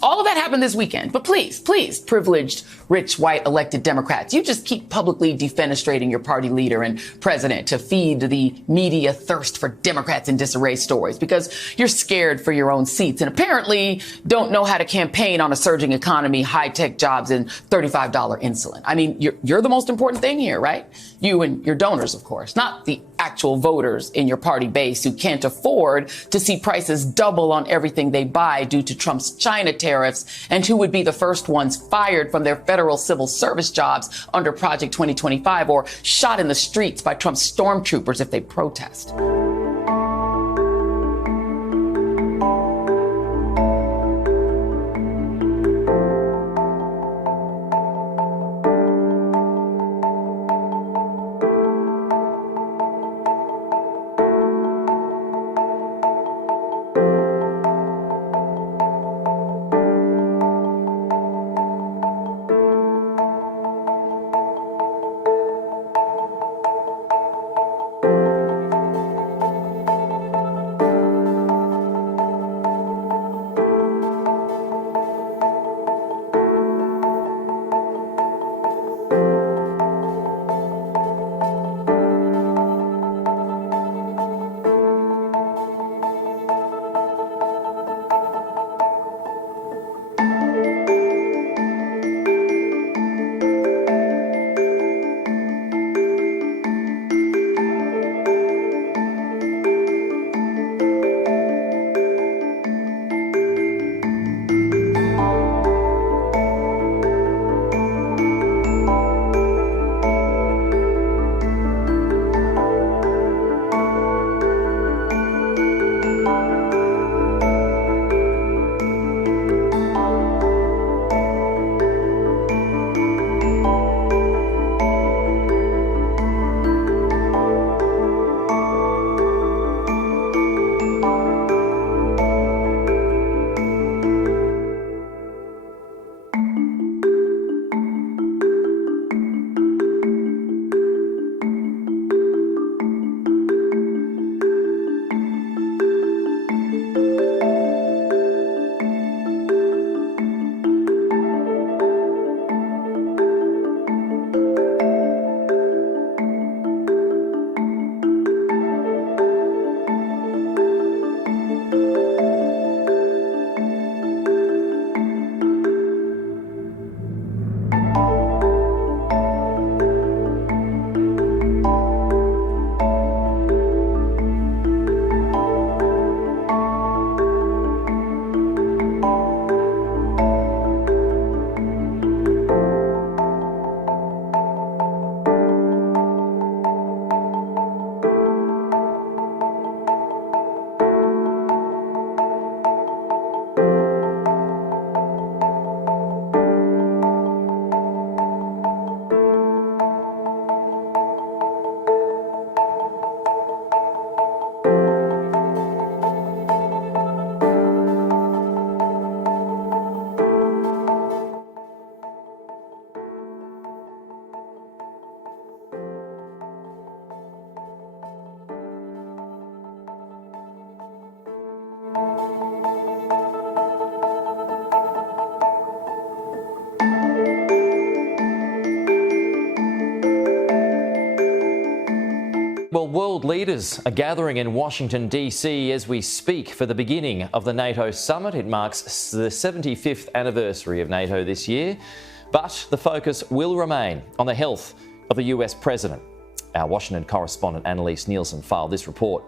All of that happened this weekend. But please, privileged, rich, white elected Democrats, you just keep publicly defenestrating your party leader and president to feed the media thirst for Democrats in disarray stories because you're scared for your own seats and apparently don't know how to campaign on a surging economy, high-tech jobs, and $35 insulin. I mean, you're the most important thing here, right? You and your donors, of course, not the actual voters in your party base who can't afford to see prices double on everything they buy due to Trump's China tariffs and who would be the first ones fired from their federal civil service jobs under Project 2025 or shot in the streets by Trump's stormtroopers if they protest. Well, world leaders are gathering in Washington, D.C. as we speak for the beginning of the NATO summit. It marks the 75th anniversary of NATO this year, but the focus will remain on the health of the US president. Our Washington correspondent Annalise Nielsen filed this report.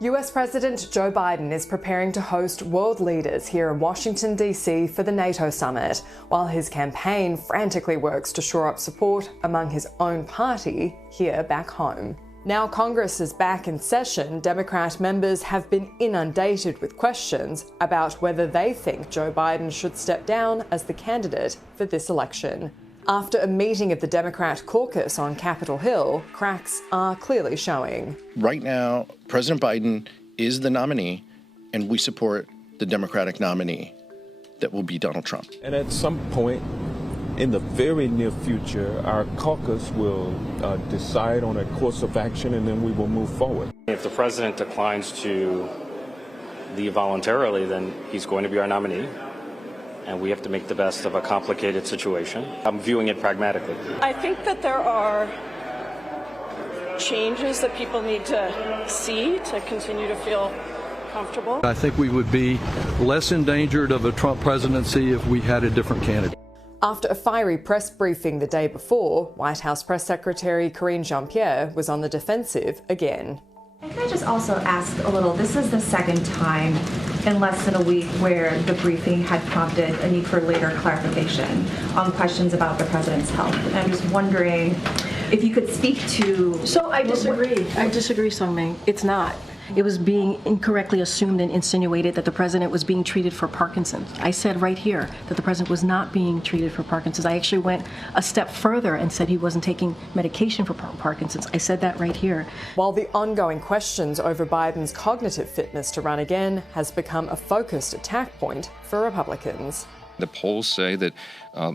US President Joe Biden is preparing to host world leaders here in Washington, D.C. for the NATO summit, while his campaign frantically works to shore up support among his own party here back home. Now Congress is back in session, Democrat members have been inundated with questions about whether they think Joe Biden should step down as the candidate for this election. After a meeting of the Democrat caucus on Capitol Hill, cracks are clearly showing. Right now, President Biden is the nominee, and we support the Democratic nominee that will be Donald Trump. And at some point in the very near future, our caucus will decide on a course of action, and then we will move forward. If the president declines to leave voluntarily, then he's going to be our nominee. And we have to make the best of a complicated situation. I'm viewing it pragmatically. I think that there are changes that people need to see to continue to feel comfortable. I think we would be less endangered of a Trump presidency if we had a different candidate. After a fiery press briefing the day before, White House Press Secretary Karine Jean-Pierre was on the defensive again. And can I just also ask a little, this is the second time in less than a week where the briefing had prompted a need for later clarification on questions about the president's health. And I'm just wondering if you could speak to... So I disagree. I disagree, Sungmin. It's not. It was being incorrectly assumed and insinuated that the president was being treated for Parkinson's. I said right here that the president was not being treated for Parkinson's. I actually went a step further and said he wasn't taking medication for Parkinson's. I said that right here. While the ongoing questions over Biden's cognitive fitness to run again has become a focused attack point for Republicans. The polls say that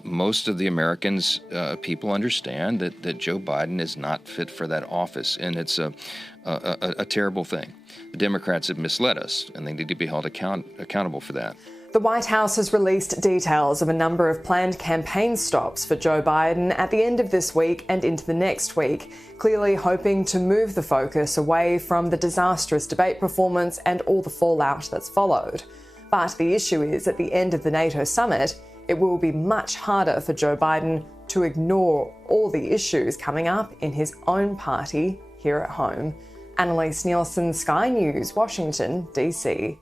most of the Americans, people understand that Joe Biden is not fit for that office, and it's a terrible thing. The Democrats have misled us, and they need to be held accountable for that. The White House has released details of a number of planned campaign stops for Joe Biden at the end of this week and into the next week, clearly hoping to move the focus away from the disastrous debate performance and all the fallout that's followed. But the issue is, at the end of the NATO summit, it will be much harder for Joe Biden to ignore all the issues coming up in his own party here at home. Annalise Nielsen, Sky News, Washington, DC.